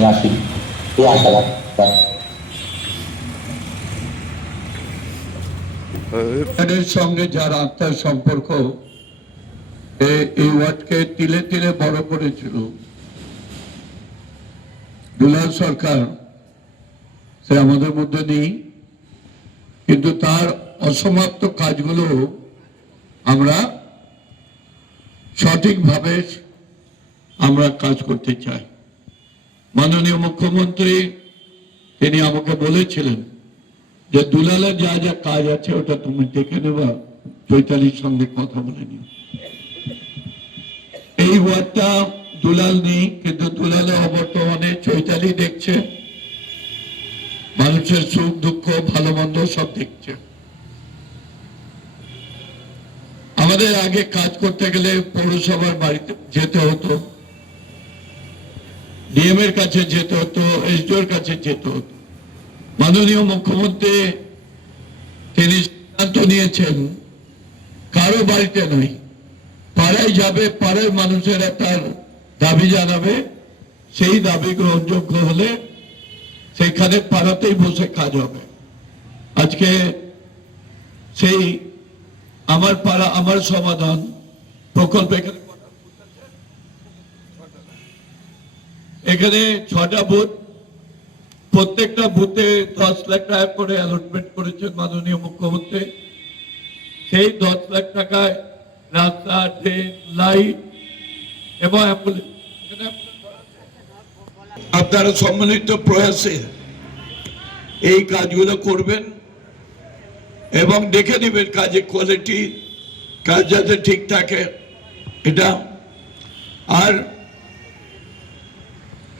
নিয়ে আসি এই আশাবাদ। সঙ্গে যার আত্মার সম্পর্ক এই ওয়ার্ডকে তিলে তিলে বড় করেছিল দুলাল সরকার, সে আমাদের মধ্যে নেই, কিন্তু তার অসমাপ্ত কাজগুলো আমরা সঠিকভাবে আমরা কাজ করতে চাই। মাননীয় মুখ্যমন্ত্রী তিনি আমাকে বলেছিলেন যে দুলালের যা যা কাজ আছে ওটা তুমি দেখে নেবা, চৈতালির সঙ্গে কথা বলে নিও। এই ওয়ার্ডটা দুলাল নেই, কিন্তু দুলালের অবর্তমানে চৈতালি দেখছে, মানুষের সুখ দুঃখ ভালো মন্দ সব দেখছে। আমাদের আগে কাজ করতে গেলে পৌরসভার বাড়িতে যেতে হতো, ডিএম এর কাছে যেতে হতো, এসডিওর কাছে যেতে হতো। মাননীয় মুখ্যমন্ত্রী তিনি সিদ্ধান্ত নিয়েছেন কারো বাড়িতে নয়, পাড়ায় যাবে, পাড়ার মানুষেরা তার দাবি জানাবে, সেই দাবি গ্রহণযোগ্য হলে সেইখানে পাড়াতেই বসে কাজ হবে। আজকে সেই আমার পাড়া আমার সমাধান প্রকল্প এখানে 6টা বুথ, প্রত্যেকটা বুথে 10 লাখ টাকা করে অ্যালটমেন্ট করেছেন মাননীয় মুখ্যমন্ত্রী। সেই 10 লাখ টাকায় রাস্তা, ট্রেন, লাইট এবং আপনারা সম্মিলিত প্রয়াসে এই কাজগুলো করবেন এবং দেখে নেবেন কাজের কোয়ালিটি, কাজ যাতে ঠিক থাকে এটা। আর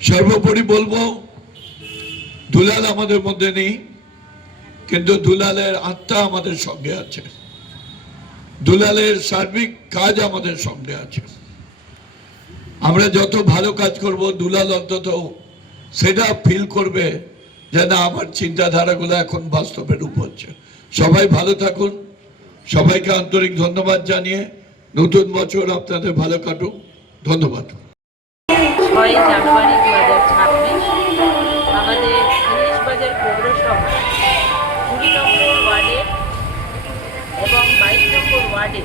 সর্বোপরি বলবো দুলাল আমাদের মধ্যে নেই, কিন্তু দুলালের আত্মা আমাদের সঙ্গে আছে, দুলালের সার্বিক কাজ আমাদের সঙ্গে আছে। আমরা যত ভালো কাজ করব দুলাল অন্তত সেটা ফিল করবে যে না আমার চিন্তাধারাগুলো এখন বাস্তবে রূপ হচ্ছে। সবাই ভালো থাকুন, সবাইকে আন্তরিক ধন্যবাদ জানিয়ে নতুন বছর আপনাদের ভালো কাটুক। ধন্যবাদ। 6 জানুয়ারি 2026 আমাদের ইংলিশ বাজার পৌরসভা 20 নম্বর ওয়ার্ডে এবং 22 নম্বর ওয়ার্ডে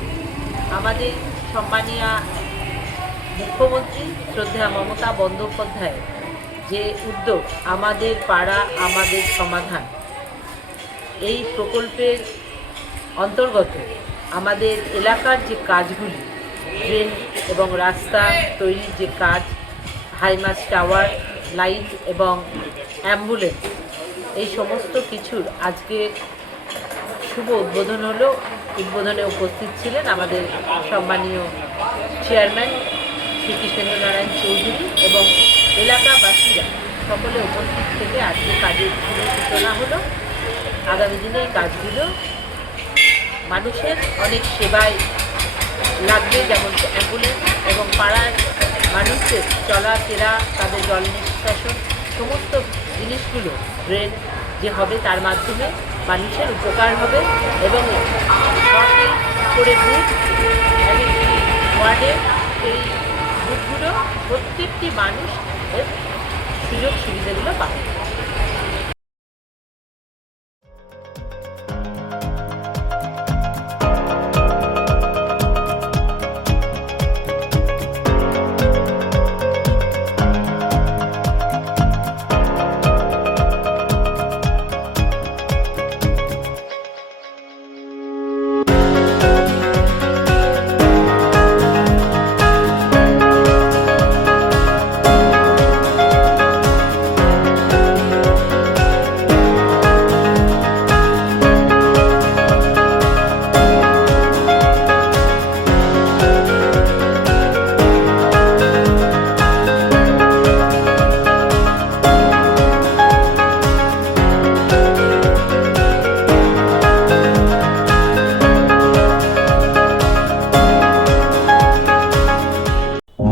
আমাদের সম্মানীয় মুখ্যমন্ত্রী শ্রদ্ধেয়া মমতা বন্দ্যোপাধ্যায় যে উদ্যোগ আমাদের পাড়া আমাদের সমাধান, এই প্রকল্পের অন্তর্গত আমাদের এলাকার যে কাজগুলি, ড্রেন এবং রাস্তা তৈরির যে কাজ, হাইমাস টাওয়ার, লাইট এবং অ্যাম্বুলেন্স, এই সমস্ত কিছুর আজকে শুভ উদ্বোধন হলো। উদ্বোধনে উপস্থিত ছিলেন আমাদের সম্মানীয় চেয়ারম্যান শ্রী কৃষ্ণেন্দ্র নারায়ণ চৌধুরী এবং এলাকাবাসীরা সকলে উপস্থিত থেকে আজকে কাজের সূচনা হলো। আগামী দিনে এই কাজগুলো মানুষের অনেক সেবায় লাগবে, যেমন অ্যাম্বুলেন্স এবং পাড়ার মানুষের চলাফেরা, তাদের জল নিষ্কাশন, সমস্ত জিনিসগুলো ড্রেন যে হবে তার মাধ্যমে মানুষের উপকার হবে এবং করে বুথ ওয়ার্ডে এই বুথগুলো প্রত্যেকটি মানুষ এর সুযোগ সুবিধাগুলো পাবে।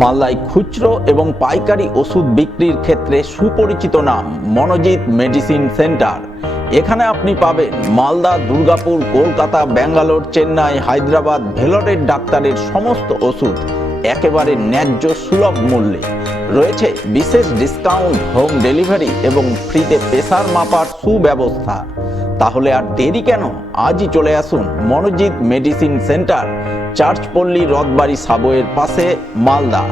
মালদায় খুচরো এবং পাইকারি ওষুধ বিক্রির ক্ষেত্রে সুপরিচিত নাম মনোজিৎ মেডিসিন সেন্টার। এখানে আপনি পাবেন মালদা, দুর্গাপুর, কলকাতা, ব্যাঙ্গালোর, চেন্নাই, হায়দ্রাবাদ, ভেলোরের ডাক্তারের সমস্ত ওষুধ একেবারে ন্যায্য সুলভ মূল্যে। রয়েছে বিশেষ ডিসকাউন্ট, হোম ডেলিভারি এবং ফ্রিতে প্রেসার মাপার সুব্যবস্থা। তাহলে আর দেরি কেন, আজই চলে আসুন মনোজিৎ মেডিসিন সেন্টার, চার্চপল্লী রথবাড়ি সাবওয়ের পাশে, মালদা।